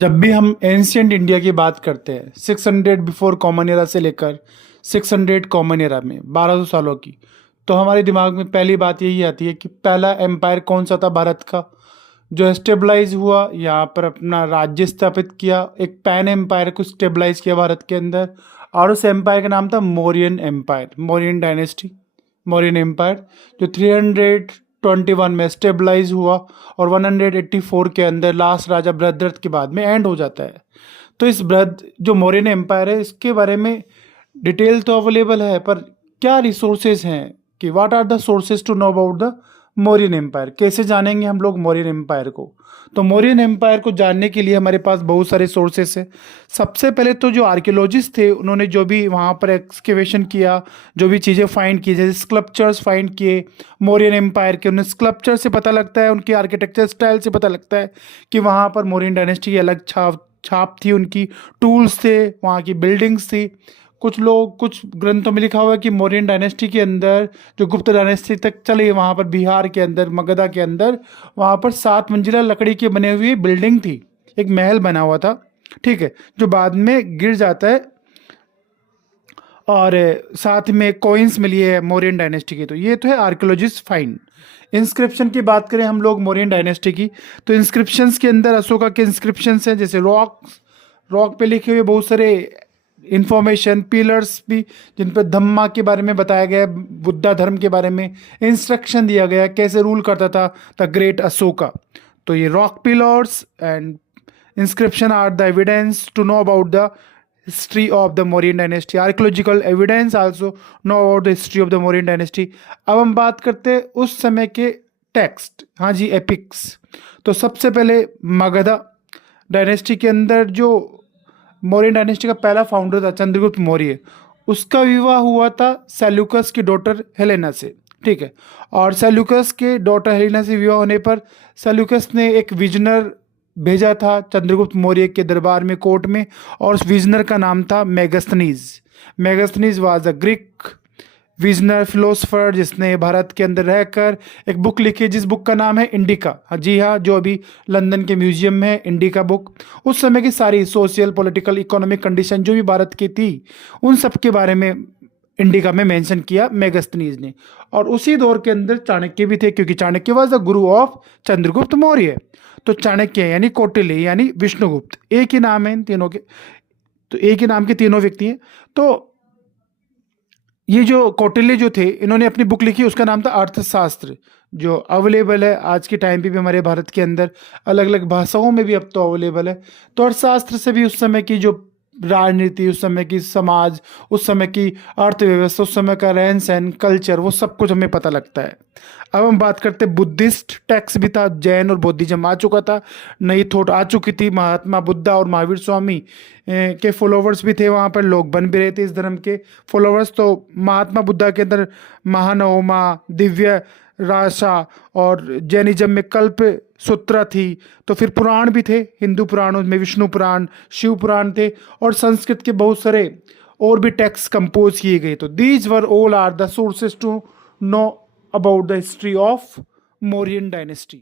जब भी हम एंशियंट इंडिया की बात करते हैं 600 बिफोर कॉमन एरा से लेकर 600 कॉमन एरा में 1200 सालों की, तो हमारे दिमाग में पहली बात यही आती है कि पहला एम्पायर कौन सा था भारत का जो स्टेबलाइज हुआ, यहाँ पर अपना राज्य स्थापित किया, एक पैन एम्पायर को स्टेबलाइज किया भारत के अंदर। और उस एम्पायर का नाम था Mauryan empire, Mauryan dynasty, Mauryan empire, जो 321 में स्टेबलाइज हुआ और 184 के अंदर लास्ट राजा बृहद्रथ के बाद में एंड हो जाता है। तो इस बृहद जो मौर्यन एम्पायर है इसके बारे में डिटेल तो अवेलेबल है, पर क्या रिसोर्सेज हैं कि what are the sources to know about the Mauryan empire, कैसे जानेंगे हम लोग मौर्यन एम्पायर को। तो मौर्यन एम्पायर को जानने के लिए हमारे पास बहुत सारे सोर्सेस है। सबसे पहले तो जो आर्कियोलॉजिस्ट थे उन्होंने जो भी वहाँ पर एक्सकेवेशन किया, जो भी चीज़ें फाइंड की, जैसे स्कल्पचर्स फाइंड किए मौर्यन एम्पायर के, उन्हें स्कल्पचर से पता लगता है, उनकी आर्किटेक्चर स्टाइल से पता लगता है कि वहाँ पर मौर्यन डायनेस्टी की अलग छाप थी, उनकी टूल्स थे, वहाँ की बिल्डिंग्स थी। कुछ ग्रंथों में लिखा हुआ है कि मौर्यन डायनेस्टी के अंदर जो गुप्त डायनेस्टी तक चले, वहाँ पर बिहार के अंदर मगधा के अंदर वहाँ पर 7 मंजिला लकड़ी के बने हुई बिल्डिंग थी, एक महल बना हुआ था, ठीक है, जो बाद में गिर जाता है। और साथ में कॉइन्स मिली है मौर्यन डायनेस्टी की। तो ये तो है आर्कियोलॉजिस्ट फाइंड। इंस्क्रिप्शन की बात करें हम लोग मौर्यन डायनेस्टी की, तो इंस्क्रिप्शंस के अंदर अशोका के इंस्क्रिप्शंस हैं, जैसे रॉक पे लिखे हुए बहुत सारे इंफॉर्मेशन, पिलर्स भी जिन पर धम्मा के बारे में बताया गया है, बुद्धा धर्म के बारे में इंस्ट्रक्शन दिया गया है, कैसे रूल करता था द ग्रेट अशोका। तो ये rock pillars and inscription are the evidence to know about the history of the Mauryan dynasty. Archaeological evidence also know about the history of the Mauryan dynasty. अब हम बात करते हैं उस समय के टेक्स्ट, हाँ जी, एपिक्स। तो सबसे पहले मगधा डायनेस्टी के अंदर जो मौर्यन डायनेस्टी का पहला फाउंडर था चंद्रगुप्त मौर्य, उसका विवाह हुआ था सेल्यूकस की डॉटर हेलेना से, ठीक है। और सेल्यूकस के डॉटर हेलेना से विवाह होने पर सेल्यूकस ने एक विजनर भेजा था चंद्रगुप्त मौर्य के दरबार में, कोर्ट में, और उस विजनर का नाम था Megasthenes. Megasthenes was a Greek visionary philosopher जिसने भारत के अंदर रहकर एक बुक लिखी जिस बुक का नाम है इंडिका। हाँ जी हाँ, जो अभी लंदन के म्यूजियम में है इंडिका बुक। उस समय की सारी सोशल, पॉलिटिकल, इकोनॉमिक कंडीशन जो भी भारत की थी उन सब के बारे में इंडिका में मेंशन किया मेगस्थनीज ने। और उसी दौर के अंदर चाणक्य भी थे, क्योंकि Chanakya was the Guru of Chandragupta Maurya. तो चाणक्य यानी कौटिल्य यानी विष्णुगुप्त, एक ही नाम है इन तीनों के, तो एक ही नाम के तीनों व्यक्ति हैं। तो ये जो कौटिल्य जो थे, इन्होंने अपनी बुक लिखी, उसका नाम था अर्थशास्त्र, जो अवेलेबल है आज के टाइम पे भी हमारे भारत के अंदर, अलग अलग भाषाओं में भी अब तो अवेलेबल है। तो अर्थशास्त्र से भी उस समय की जो राजनीति, उस समय की समाज, उस समय की अर्थव्यवस्था, उस समय का रहन सहन, कल्चर, वो सब कुछ हमें पता लगता है। अब हम बात करते हैं बुद्धिस्ट टेक्स्ट भी था, जैन और बौद्धिज्म आ चुका था, नई थॉट आ चुकी थी, महात्मा बुद्धा और महावीर स्वामी के फॉलोवर्स भी थे, वहाँ पर लोग बन भी रहे थे इस धर्म के फॉलोवर्स। तो महात्मा बुद्धा के अंदर महानवमा, दिव्य राशा, और जैनिज्म में कल्प सूत्रा थी। तो फिर पुराण भी थे, हिंदू पुराणों में विष्णु पुराण, शिव पुराण थे, और संस्कृत के बहुत सारे और भी टेक्स्ट कंपोज किए गए। तो these were all are the sources to know about the history of Mauryan dynasty.